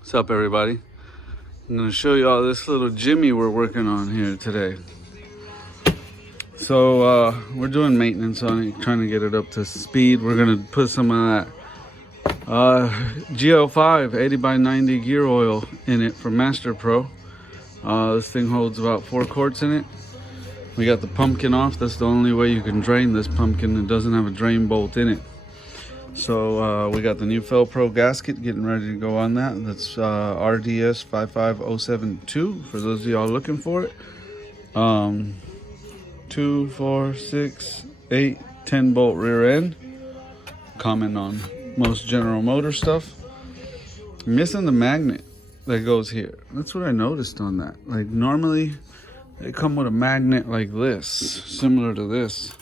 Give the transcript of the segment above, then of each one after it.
What's up, everybody? I'm going to show you all this little Jimmy we're working on here today. So we're doing maintenance on it, trying to get it up to speed. We're going to put some of that GL5 80x90 gear oil in it from Master Pro. This thing holds about 4 quarts in it. We got the pumpkin off. That's the only way you can drain this pumpkin. It doesn't have a drain bolt in it. So we got the new Felpro gasket getting ready to go on that. That's RDS 55072 for those of y'all looking for it. 2, 4, 6, 8, 10 bolt rear end. Comment on most General Motors stuff. I'm missing the magnet that goes here. That's what I noticed on that. Like normally they come with a magnet like this, similar to this.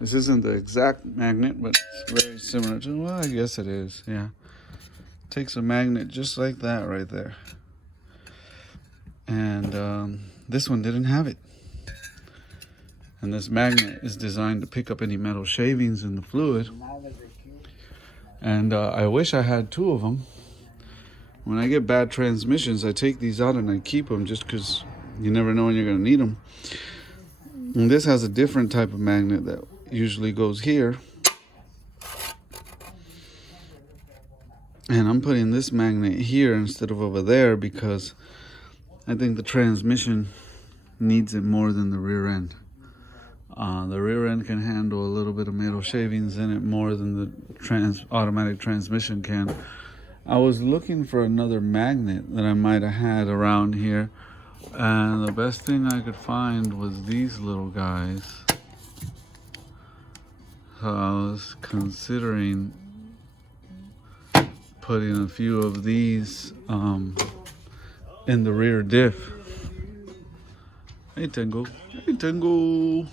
This isn't the exact magnet, but it's very similar to, well, I guess it is, yeah. Takes a magnet just like that right there. And this one didn't have it. And this magnet is designed to pick up any metal shavings in the fluid. And I wish I had 2 of them. When I get bad transmissions, I take these out and I keep them just because you never know when you're going to need them. And this has a different type of magnet that usually goes here. And I'm putting this magnet here instead of over there because I think the transmission needs it more than the rear end. The rear end can handle a little bit of metal shavings in it more than the automatic transmission can. I was looking for another magnet that I might have had around here, and the best thing I could find was these little guys. So I was considering putting a few of these in the rear diff. Hey Tango, hey Tango.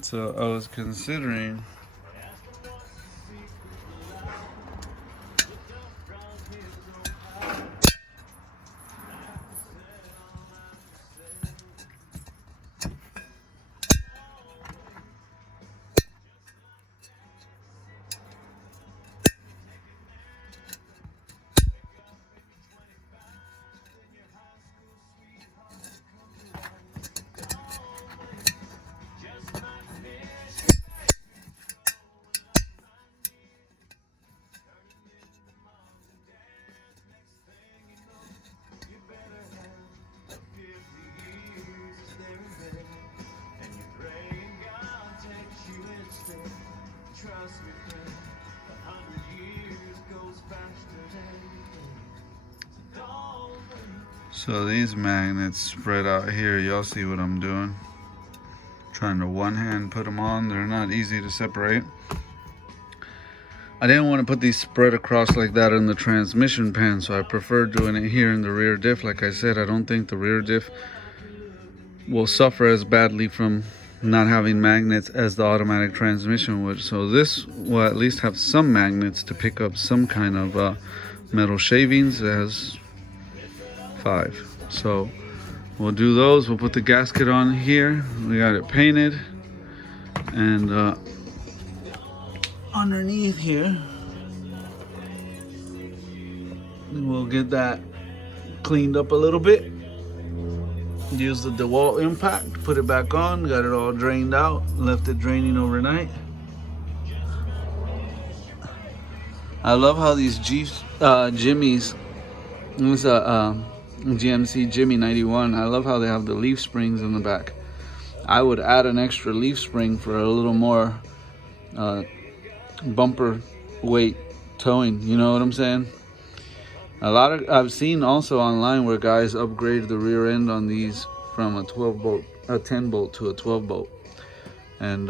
So I was considering so these magnets spread out here. Y'all see what I'm doing? Trying to one hand put them on. They're not easy to separate. I didn't want to put these spread across like that in the transmission pan, so I prefer doing it here in the rear diff. Like I said, I don't think the rear diff will suffer as badly from not having magnets as the automatic transmission would. So this will at least have some magnets to pick up some kind of metal shavings. It has 5. So we'll do those. We'll put the gasket on here. We got it painted. And underneath here, we'll get that cleaned up a little bit. Use the DeWalt impact, put it back on, got it all drained out, left it draining overnight. I love how these Jimmys, this is a GMC Jimmy 91, I love how they have the leaf springs in the back. I would add an extra leaf spring for a little more bumper weight towing, you know what I'm saying? I've seen also online where guys upgrade the rear end on these from a 10 bolt to a 12 bolt, and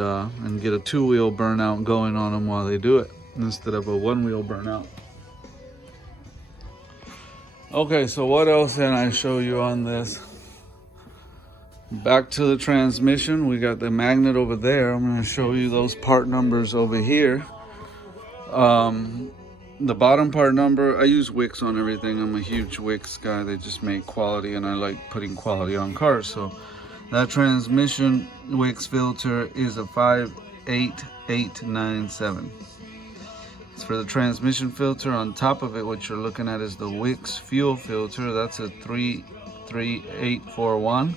get a 2-wheel burnout going on them while they do it instead of a 1-wheel burnout. Okay, so what else can I show you on this? Back to the transmission, we got the magnet over there. I'm going to show you those part numbers over here. The bottom part number, I use wicks on everything. I'm a huge wicks guy. They just make quality, and I like putting quality on cars. So that transmission wicks filter is a 58897. for the transmission filter. On top of it, what you're looking at is the Wix fuel filter. That's a 33841.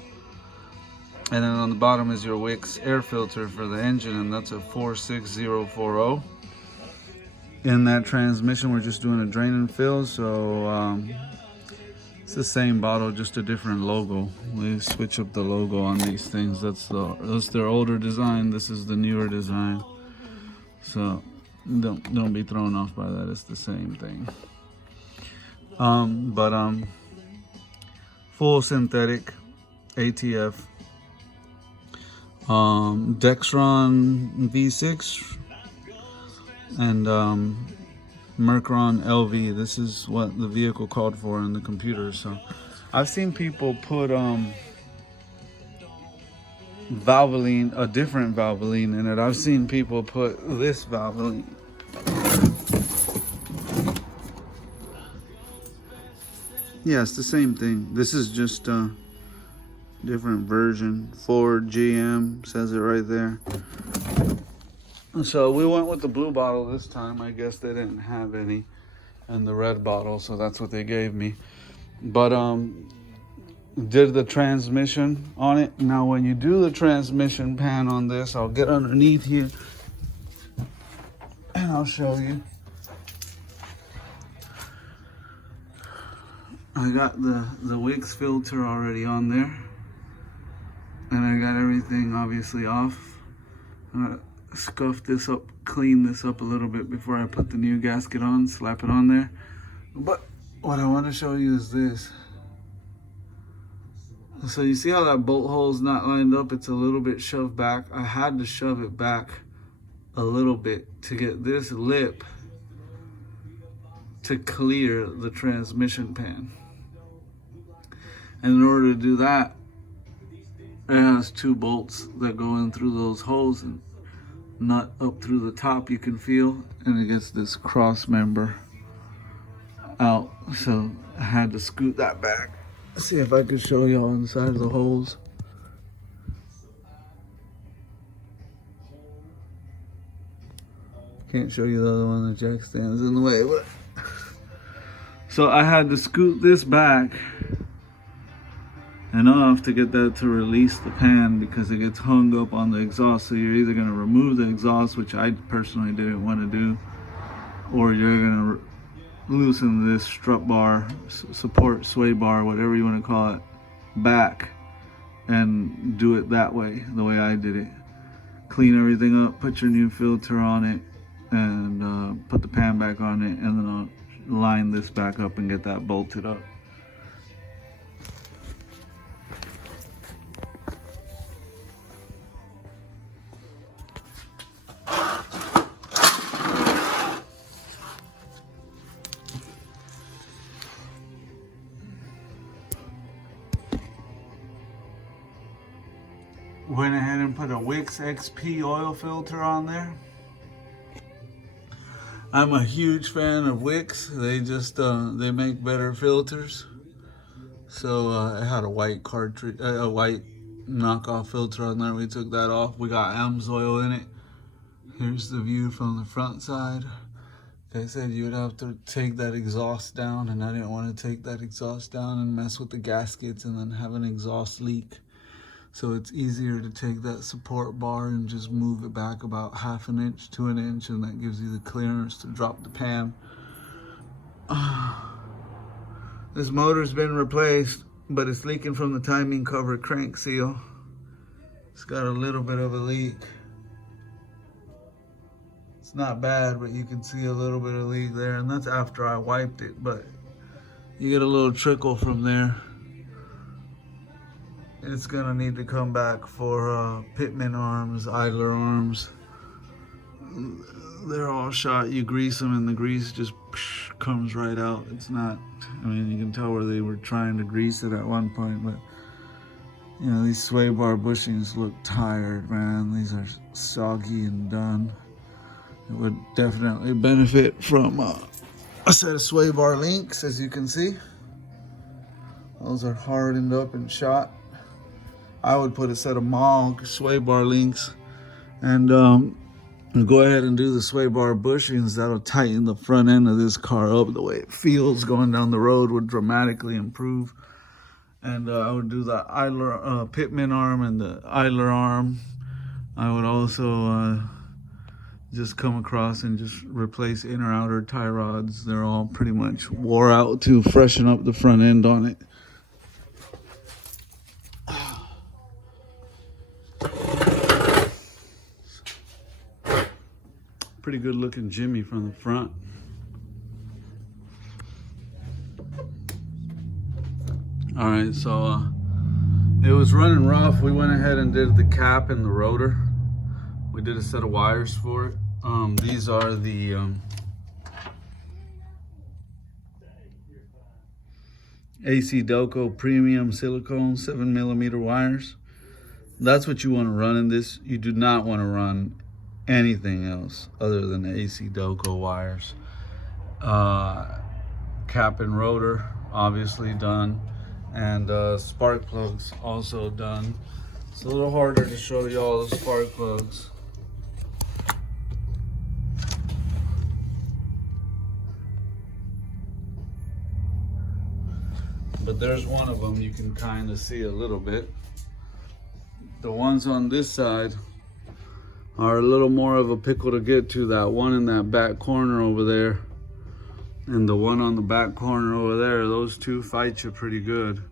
And then on the bottom is your Wix air filter for the engine, and that's a 46040. In that transmission, we're just doing a drain and fill, so it's the same bottle, just a different logo. They switch up the logo on these things. That's their older design. This is the newer design. So don't be thrown off by that. It's the same thing. Full synthetic ATF. Dexron V6 and Mercron LV. This is what the vehicle called for in the computer. So I've seen people put Valvoline, a different Valvoline in it. I've seen people put this Valvoline. Yeah, it's the same thing. This is just different version. Ford, GM, says it right there. So we went with the blue bottle this time. I guess they didn't have any in the red bottle, so that's what they gave me. But did the transmission on it. Now when you do the transmission pan on this, I'll get underneath here and I'll show you. I got the Wix filter already on there. And I got everything obviously off. I'm gonna scuff this up, clean this up a little bit before I put the new gasket on, slap it on there. But what I want to show you is this. So you see how that bolt hole is not lined up? It's a little bit shoved back. I had to shove it back a little bit to get this lip to clear the transmission pan. And in order to do that, it has two bolts that go in through those holes and nut up through the top, you can feel, and it gets this cross member out. So I had to scoot that back. See if I could show you on the side of the holes. Can't show you the other one, the jack stands in the way. But so I had to scoot this back enough to get that to release the pan because it gets hung up on the exhaust. So you're either going to remove the exhaust, which I personally didn't want to do, or you're going to loosen this strut bar, support sway bar, whatever you want to call it, back and do it that way, the way I did it. Clean everything up, put your new filter on it, and put the pan back on it, and then I'll line this back up and get that bolted up. Went ahead and put a Wix XP oil filter on there. I'm a huge fan of Wix. They just they make better filters. So I had a white cartridge, a white knockoff filter on there. We took that off. We got AMSOIL in it. Here's the view from the front side. They said you would have to take that exhaust down, and I didn't want to take that exhaust down and mess with the gaskets and then have an exhaust leak. So it's easier to take that support bar and just move it back about 1/2 inch to 1 inch, and that gives you the clearance to drop the pan. This motor's been replaced, but it's leaking from the timing cover crank seal. It's got a little bit of a leak. It's not bad, but you can see a little bit of leak there, and that's after I wiped it, but you get a little trickle from there. It's gonna need to come back for pitman arms, idler arms. They're all shot. You grease them and the grease just comes right out. It's not, I mean, you can tell where they were trying to grease it at one point, but you know, these sway bar bushings look tired, man. These are soggy and done. It would definitely benefit from a set of sway bar links, as you can see. Those are hardened up and shot. I would put a set of Mog sway bar links, and And go ahead and do the sway bar bushings. That'll tighten the front end of this car up. The way it feels going down the road would dramatically improve. And I would do the idler, pitman arm and the idler arm. I would also just come across and just replace inner outer tie rods. They're all pretty much wore out to freshen up the front end on it. Pretty good looking Jimmy from the front. All right, so it was running rough. We went ahead and did the cap and the rotor. We did a set of wires for it. These are the AC Delco Premium Silicone 7mm wires. That's what you want to run in this. You do not want to run anything else other than the AC Delco wires. Cap and rotor obviously done, and spark plugs also done. It's a little harder to show you all the spark plugs. But there's one of them you can kind of see a little bit. The ones on this side are a little more of a pickle to get to. That one in that back corner over there and the one on the back corner over there, those two fight you pretty good.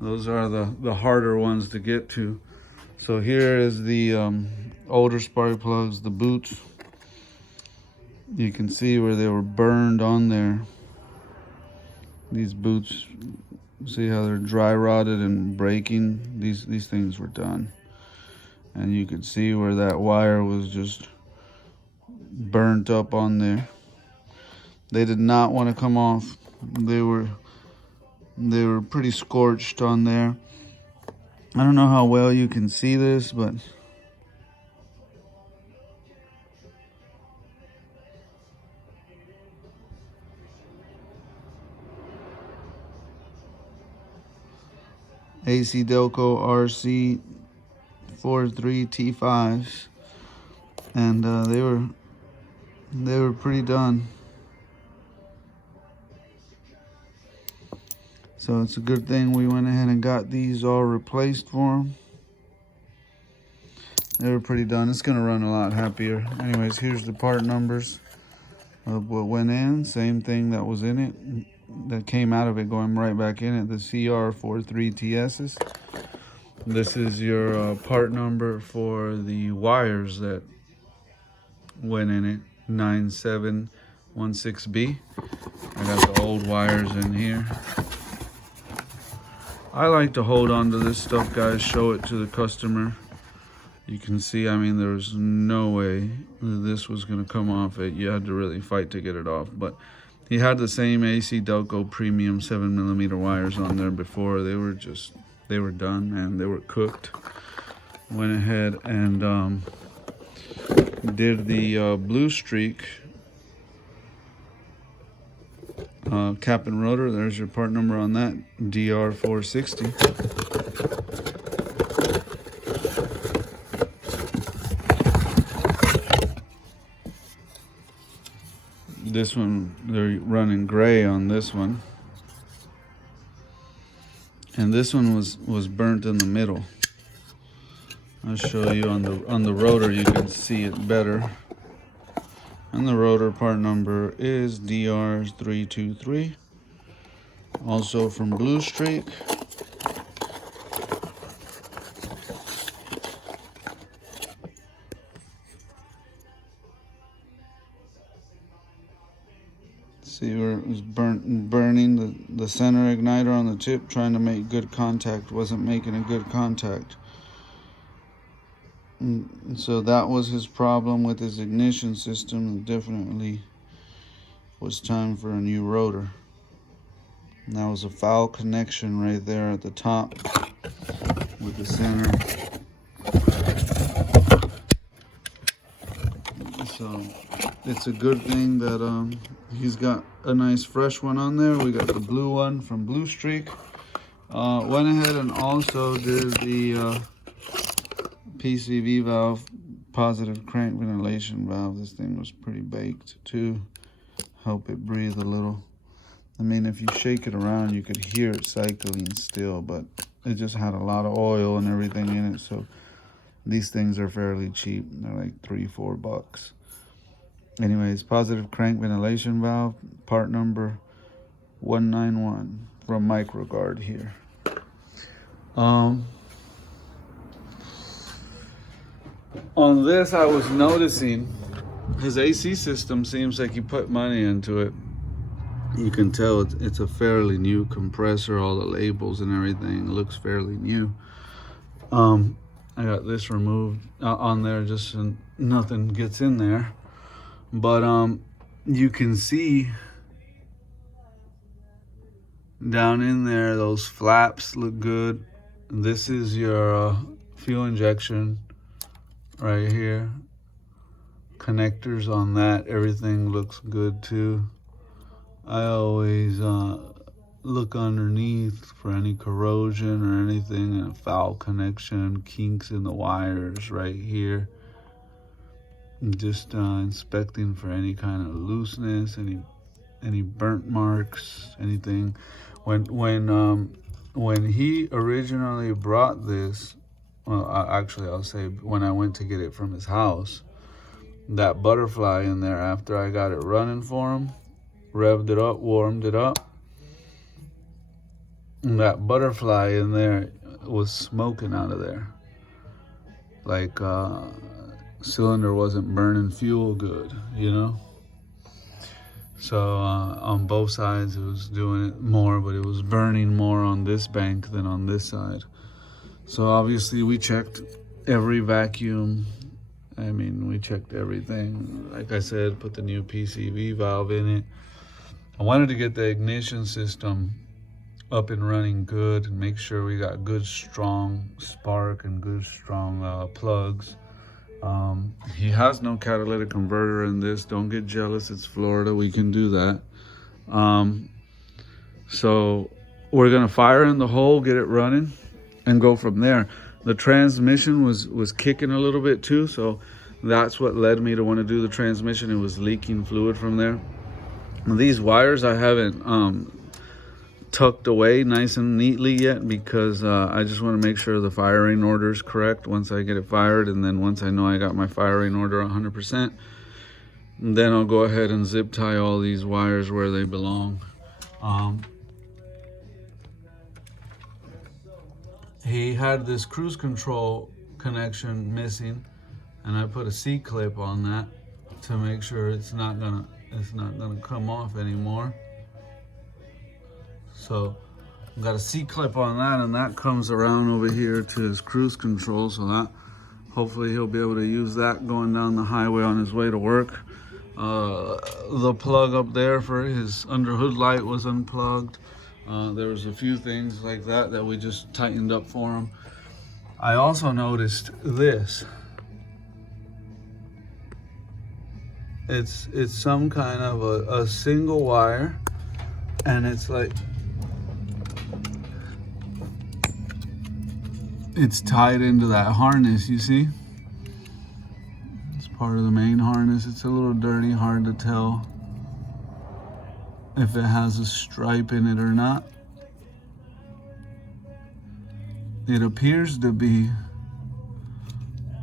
Those are the harder ones to get to. So here is the older spark plugs, the boots. You can see where they were burned on there. These boots, see how they're dry rotted and breaking? These things were done. And you could see where that wire was just burnt up on there. They did not want to come off. They were pretty scorched on there. I don't know how well you can see this, but AC Delco RC 43 T5s, and they were pretty done. So it's a good thing we went ahead and got these all replaced for them. They were pretty done. It's gonna run a lot happier. Anyways, here's the part numbers of what went in. Same thing that was in it, that came out of it, going right back in it. The CR43TSs. This is your part number for the wires that went in it, 9716B. I got the old wires in here. I like to hold on to this stuff, guys, show it to the customer. You can see, I mean, there's no way this was going to come off. You had to really fight to get it off. But he had the same AC Delco Premium 7mm wires on there before. They were done, man. They were cooked. Went ahead and did the Blue Streak cap and rotor. There's your part number on that, DR460. This one, they're running gray on this one. And this one was burnt in the middle. I'll show you on the rotor, you can see it better. And the rotor part number is DR323, also from Blue Streak. See where it was burning the center igniter on the tip, trying to make good contact, wasn't making a good contact. And so that was his problem with his ignition system. It definitely was time for a new rotor. And that was a foul connection right there at the top with the center. So it's a good thing that he's got a nice fresh one on there. We got the blue one from Blue Streak. Went ahead and also did the PCV valve positive crank ventilation valve. This thing was pretty baked too. Help it breathe a little. I mean, if you shake it around, you could hear it cycling still, but it just had a lot of oil and everything in it. So these things are fairly cheap. They're like $3-4. Anyways, positive crank ventilation valve, part number 191 from Microgard here. On this, I was noticing his AC system seems like he put money into it. You can tell it's a fairly new compressor. All the labels and everything looks fairly new. I got this removed on there just so nothing gets in there. But you can see down in there, those flaps look good. This is your fuel injection right here. Connectors on that, everything looks good too. I always look underneath for any corrosion or anything, and a foul connection, kinks in the wires right here. Just inspecting for any kind of looseness, any burnt marks, anything. When he originally brought this, well, actually I'll say when I went to get it from his house, that butterfly in there, after I got it running for him, revved it up, warmed it up, and that butterfly in there was smoking out of there. Like cylinder wasn't burning fuel good, you know? So on both sides it was doing it more, but it was burning more on this bank than on this side. So obviously we checked every vacuum. I mean, we checked everything. Like I said, put the new PCV valve in it. I wanted to get the ignition system up and running good and make sure we got good strong spark and good strong plugs. He has no catalytic converter in this. Don't get jealous, it's Florida, we can do that. So we're gonna fire in the hole, get it running, and go from there. The transmission was kicking a little bit too, so that's what led me to want to do the transmission. It was leaking fluid from there. These wires I haven't tucked away nice and neatly yet, because I just want to make sure the firing order is correct once I get it fired, and then once I know I got my firing order 100%, then I'll go ahead and zip tie all these wires where they belong. He had this cruise control connection missing, and I put a C-clip on that to make sure it's not gonna come off anymore. So I've got a C-clip on that, and that comes around over here to his cruise control, so that hopefully he'll be able to use that going down the highway on his way to work. The plug up there for his underhood light was unplugged. There was a few things like that we just tightened up for him. I also noticed this. It's some kind of a single wire, and it's like it's tied into that harness, you see? It's part of the main harness. It's a little dirty, hard to tell if it has a stripe in it or not. It appears to be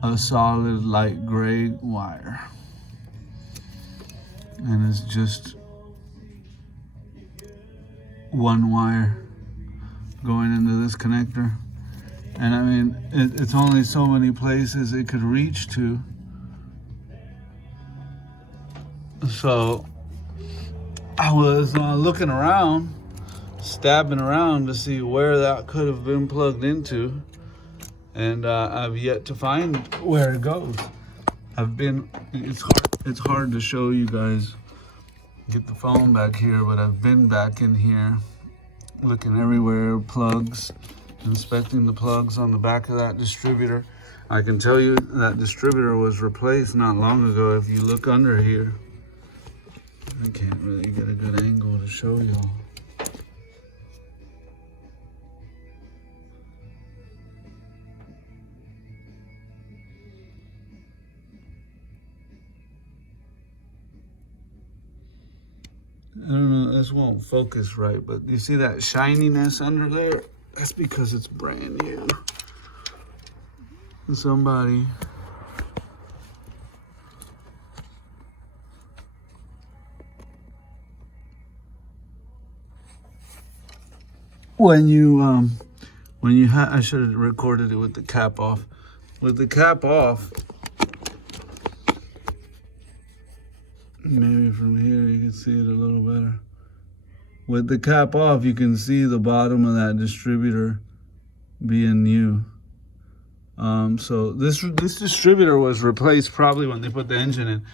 a solid light gray wire, and it's just one wire going into this connector. And I mean, it's only so many places it could reach to. So I was looking around, stabbing around to see where that could have been plugged into, and I've yet to find where it goes. It's hard to show you guys, get the phone back here, but I've been back in here looking everywhere, plugs, inspecting the plugs on the back of that distributor. I can tell you that distributor was replaced not long ago. If you look under here, I can't really get a good angle to show y'all. I don't know, this won't focus right, but you see that shininess under there? That's because it's brand new. Somebody when you I should have recorded it with the cap off. With the cap off, maybe from here you can see it a little better. With the cap off, you can see the bottom of that distributor being new. So this distributor was replaced probably when they put the engine in.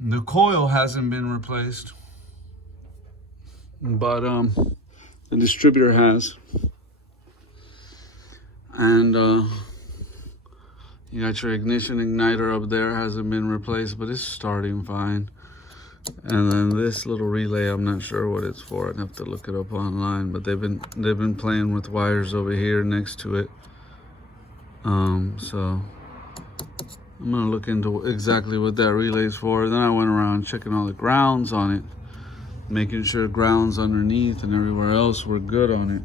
The coil hasn't been replaced, but the distributor has. And you got your ignition igniter up there, hasn't been replaced, but it's starting fine. And then this little relay, I'm not sure what it's for. I'd have to look it up online, but they've been playing with wires over here next to it. So I'm gonna look into exactly what that relay is for. Then I went around checking all the grounds on it, making sure grounds underneath and everywhere else were good on it.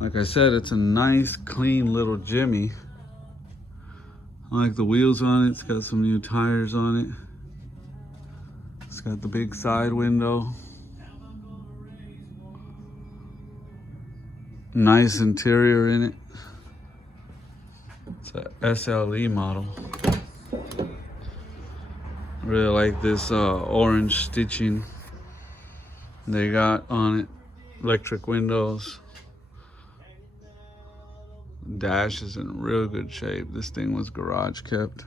Like I said, it's a nice, clean little Jimmy. I like the wheels on it. It's got some new tires on it. It's got the big side window. Nice interior in it. It's a SLE model. Really like this orange stitching they got on it. Electric windows. Dash is in real good shape. This thing was garage kept.